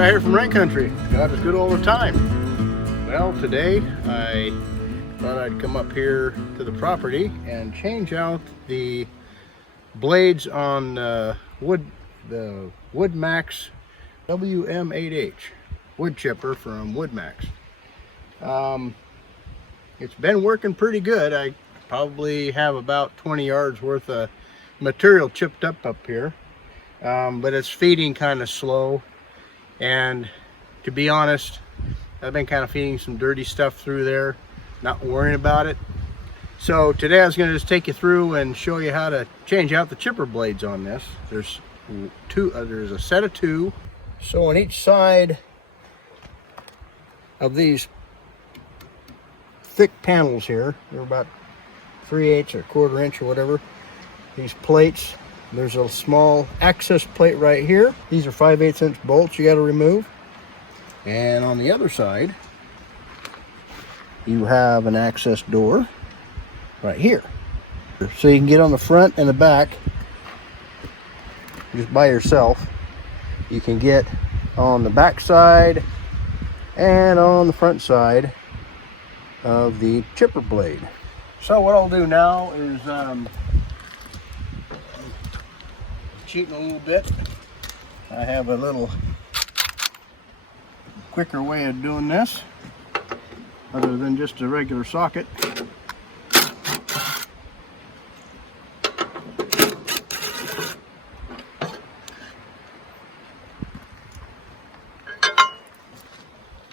Guy here from Rain Country. God is good all the time. Well, today I thought I'd come up here to the property and change out the blades on the WoodMaxx WM8H wood chipper from WoodMaxx. It's been working pretty good. I probably have about 20 yards worth of material chipped up here, but it's feeding kind of slow, and to be honest, I've been kind of feeding some dirty stuff through there, not worrying about it. So today I was going to just take you through and show you how to change out the chipper blades on this. There's a set of two. So on each side of these thick panels here, they're about 3/8 or 1/4 inch or whatever, these plates, there's a small access plate right here. These are 5/8 inch bolts you got to remove. And on the other side, you have an access door right here. So you can get on the front and the back just by yourself. You can get on the back side and on the front side of the chipper blade. So what I'll do now is cheating a little bit. I have a little quicker way of doing this other than just a regular socket.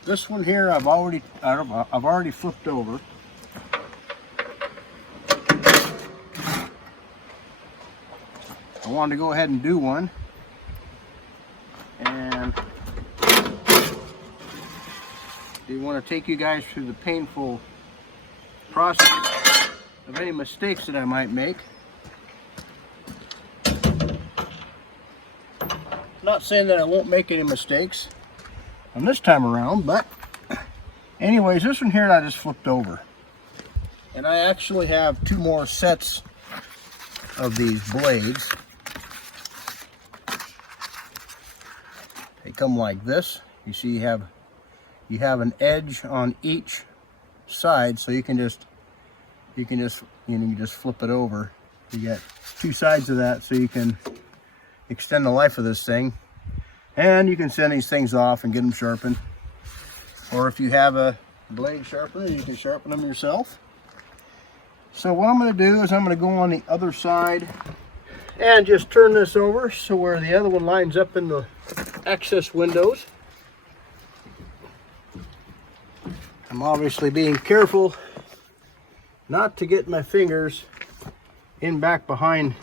This one here I've already flipped over. I wanted to go ahead and do one, and we want to take you guys through the painful process of any mistakes that I might make. Not saying that I won't make any mistakes on this time around, but anyways, this one here I just flipped over, and I actually have two more sets of these blades. They come like this. You see, you have an edge on each side, so you can just flip it over. You get two sides of that, so you can extend the life of this thing. And you can send these things off and get them sharpened. Or if you have a blade sharpener, you can sharpen them yourself. So what I'm going to do is I'm going to go on the other side and just turn this over so where the other one lines up in the access windows. I'm obviously being careful not to get my fingers back behind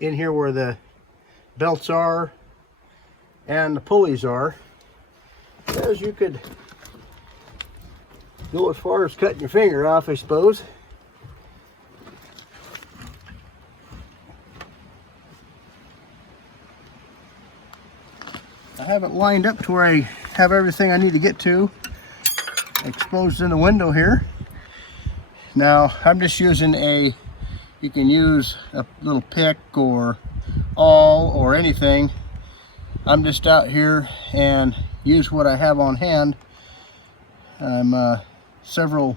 in here where the belts are and the pulleys are, as you could go as far as cutting your finger off, I suppose. I have it lined up to where I have everything I need to get to exposed in the window here. Now I'm just using you can use a little pick or awl or anything. I'm just out here and use what I have on hand. I'm several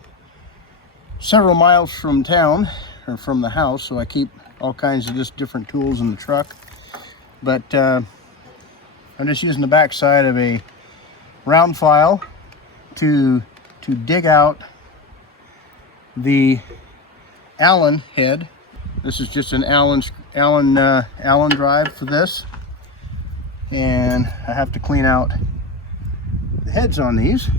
miles from town, or from the house, so I keep all kinds of just different tools in the truck. But I'm just using the back side of a round file to dig out the Allen head. This is just an Allen drive for this, and I have to clean out the heads on these.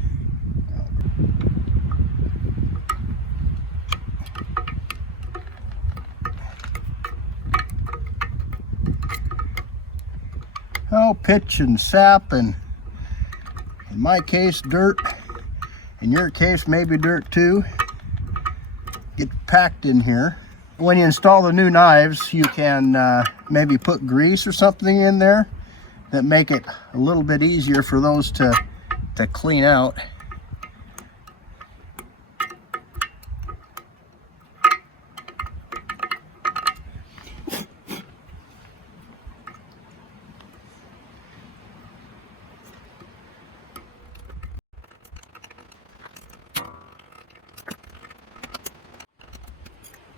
Oh, pitch and sap, and in my case dirt, in your case maybe dirt too, get packed in here. When you install the new knives, you can maybe put grease or something in there that make it a little bit easier for those to clean out.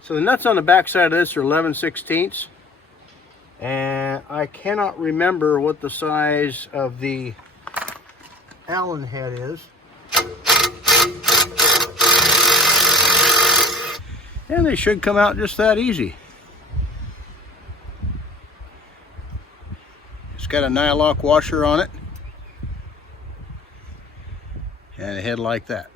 So the nuts on the back side of this are 11/16, and I cannot remember what the size of the Allen head is. And they should come out just that easy. It's got a nylock washer on it and a head like that.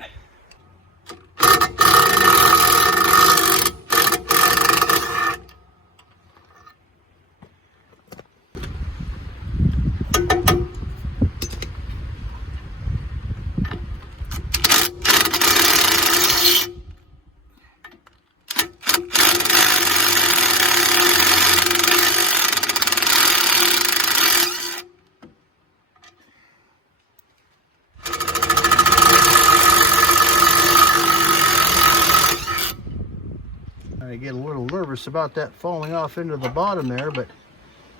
I get a little nervous about that falling off into the bottom there, but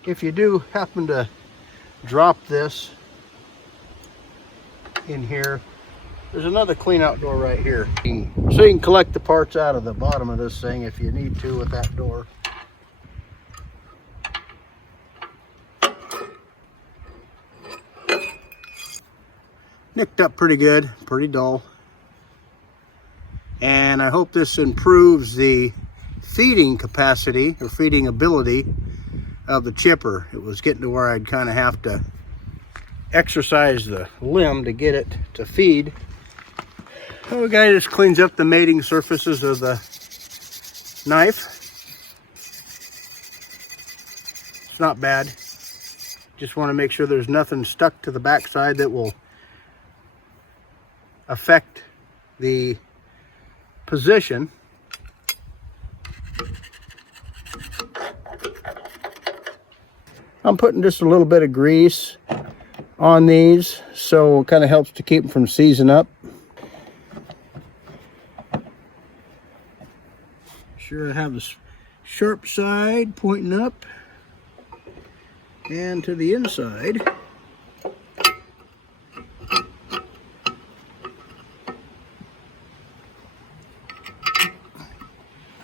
if you do happen to drop this in here, there's another clean out door right here. So you can collect the parts out of the bottom of this thing if you need to with that door. Nicked up pretty good, pretty dull. And I hope this improves the feeding capacity or feeding ability of the chipper. It was getting to where I'd kind of have to exercise the limb to get it to feed. So the guy just cleans up the mating surfaces of the knife. It's not bad. Just want to make sure there's nothing stuck to the backside that will affect the position. I'm putting just a little bit of grease on these, so it kind of helps to keep them from seizing up. Sure, I have the sharp side pointing up and to the inside.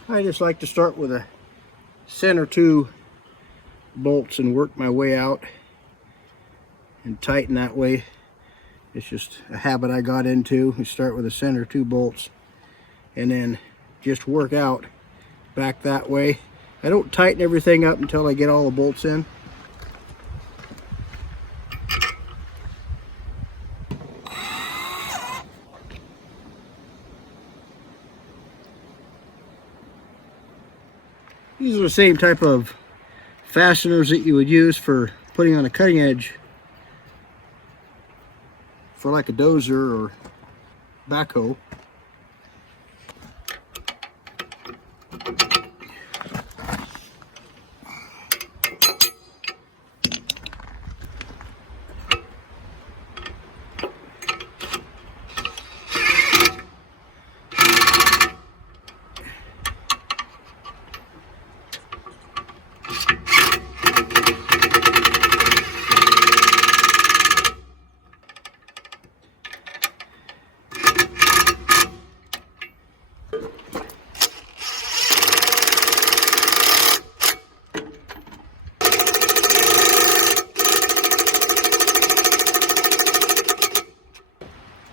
I just like to start with a center two bolts and work my way out and tighten that way. It's just a habit I got into. We start with a center two bolts and then just work out back that way. I don't tighten everything up until I get all the bolts in. These are the same type of fasteners that you would use for putting on a cutting edge for like a dozer or backhoe.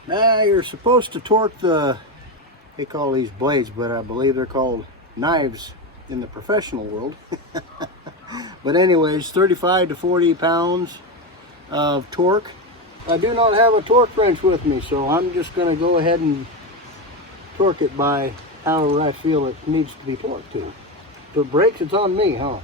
Now you're supposed to torque the, they call these blades, but I believe they're called knives in the professional world. But anyways, 35 to 40 pounds of torque. I do not have a torque wrench with me, so I'm just going to go ahead and torque it by however I feel it needs to be torqued to. If it breaks, it's on me, huh?